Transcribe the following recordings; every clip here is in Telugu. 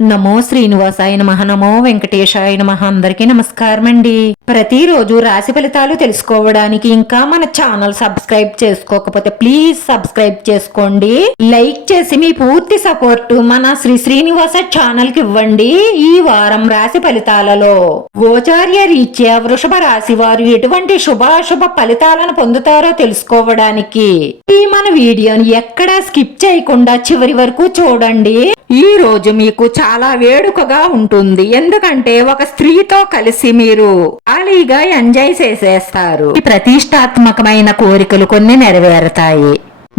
నమో శ్రీనివాసాయ నమః. నమో వెంకటేశాయ నమః. అందరికీ నమస్కారం అండి. ప్రతిరోజు రాశి ఫలితాలు తెలుసుకోవడానికి ఇంకా మన ఛానల్ సబ్స్క్రైబ్ చేసుకోకపోతే ప్లీజ్ సబ్స్క్రైబ్ చేసుకోండి. లైక్ చేసి మీ పూర్తి సపోర్ట్ మన శ్రీనివాస ఛానల్ కి ఇవ్వండి. ఈ వారం రాశి ఫలితాలలో గోచార్య రీత్యా వృషభ రాశి వారు ఎటువంటి శుభాశుభ ఫలితాలను పొందుతారో తెలుసుకోవడానికి ఈ మన వీడియోని ఎక్కడా స్కిప్ చేయకుండా చివరి వరకు చూడండి. ఈ రోజు మీకు చాలా వేడుకగా ఉంటుంది. ఎందుకంటే ఒక స్త్రీతో కలిసి మీరు ఖాళీగా ఎంజాయ్ చేసేస్తారు. ఈ ప్రతిష్టాత్మకమైన కోరికలు కొన్ని నెరవేరుతాయి.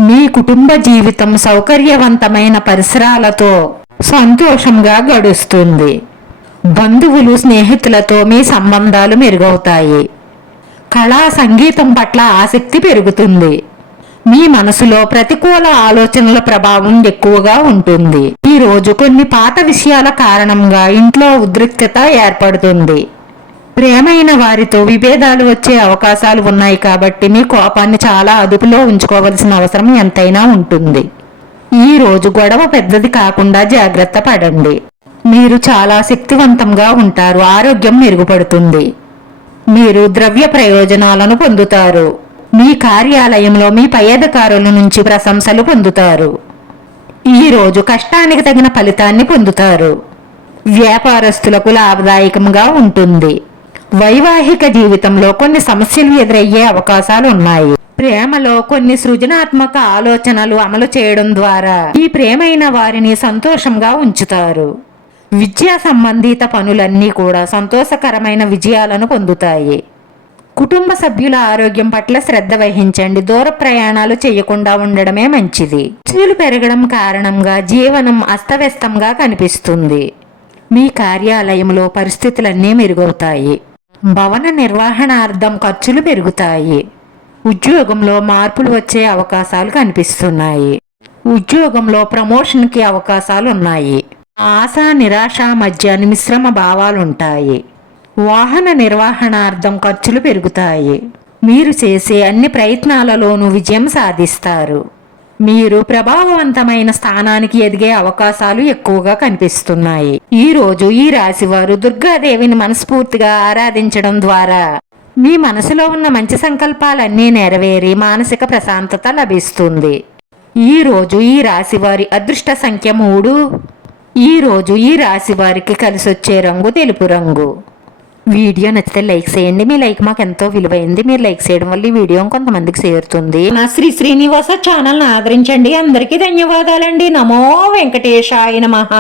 మీ కుటుంబ జీవితం సౌకర్యవంతమైన పరిసరాలతో సంతోషంగా గడుస్తుంది. బంధువులు స్నేహితులతో మీ సంబంధాలు మెరుగవుతాయి. కళా సంగీతం పట్ల ఆసక్తి పెరుగుతుంది. మీ మనసులో ప్రతికూల ఆలోచనల ప్రభావం ఎక్కువగా ఉంటుంది. ఈ రోజు కొన్ని పాత విషయాల కారణంగా ఇంట్లో ఉద్రిక్తత ఏర్పడుతుంది. ప్రియమైన వారితో విభేదాలు వచ్చే అవకాశాలు ఉన్నాయి కాబట్టి మీ కోపాన్ని చాలా అదుపులో ఉంచుకోవలసిన అవసరం ఎంతైనా ఉంటుంది. ఈ రోజు గొడవ పెద్దది కాకుండా జాగ్రత్త పడండి. మీరు చాలా శక్తివంతంగా ఉంటారు. ఆరోగ్యం మెరుగుపడుతుంది. మీరు ద్రవ్య ప్రయోజనాలను పొందుతారు. మీ కార్యాలయంలో మీ పై అధికారుల నుంచి ప్రశంసలు పొందుతారు. ఈ రోజు కష్టానికి తగిన ఫలితాన్ని పొందుతారు. వ్యాపారస్తులకు లాభదాయకంగా ఉంటుంది. వైవాహిక జీవితంలో కొన్ని సమస్యలు ఎదురయ్యే అవకాశాలు ఉన్నాయి. ప్రేమలో కొన్ని సృజనాత్మక ఆలోచనలు అమలు చేయడం ద్వారా ఈ ప్రేమైన వారిని సంతోషంగా ఉంచుతారు. విద్యా సంబంధిత పనులన్నీ కూడా సంతోషకరమైన విజయాలను పొందుతాయి. కుటుంబ సభ్యుల ఆరోగ్యం పట్ల శ్రద్ధ వహించండి. దూర ప్రయాణాలు చేయకుండా ఉండడమే మంచిది. ఖర్చులు పెరగడం కారణంగా జీవనం అస్తవ్యస్తంగా కనిపిస్తుంది. మీ కార్యాలయంలో పరిస్థితులన్నీ మెరుగవుతాయి. భవన నిర్వహణార్థం ఖర్చులు పెరుగుతాయి. ఉద్యోగంలో మార్పులు వచ్చే అవకాశాలు కనిపిస్తున్నాయి. ఉద్యోగంలో ప్రమోషన్కి అవకాశాలు ఉన్నాయి. ఆశ నిరాశ మధ్య మిశ్రమ భావాలుంటాయి. వాహన నిర్వహణార్థం ఖర్చులు పెరుగుతాయి. మీరు చేసే అన్ని ప్రయత్నాలలోనూ విజయం సాధిస్తారు. మీరు ప్రభావవంతమైన స్థానానికి ఎదిగే అవకాశాలు ఎక్కువగా కనిపిస్తున్నాయి. ఈ రోజు ఈ రాశివారు దుర్గాదేవిని మనస్ఫూర్తిగా ఆరాధించడం ద్వారా మీ మనసులో ఉన్న మంచి సంకల్పాలన్నీ నెరవేరి మానసిక ప్రశాంతత లభిస్తుంది. ఈ రోజు ఈ రాశివారి అదృష్ట సంఖ్య 3. ఈ రోజు ఈ రాశివారికి కలిసొచ్చే రంగు తెలుపు రంగు. వీడియో నచ్చితే లైక్ చేయండి. మీ లైక్ మాకు ఎంతో విలువైంది. మీరు లైక్ చేయడం వల్ల ఈ వీడియో కొంతమందికి చేరుతుంది. నా శ్రీనివాస ఛానల్ని ఆదరించండి. అందరికీ ధన్యవాదాలండి. నమో వెంకటేశాయ నమః.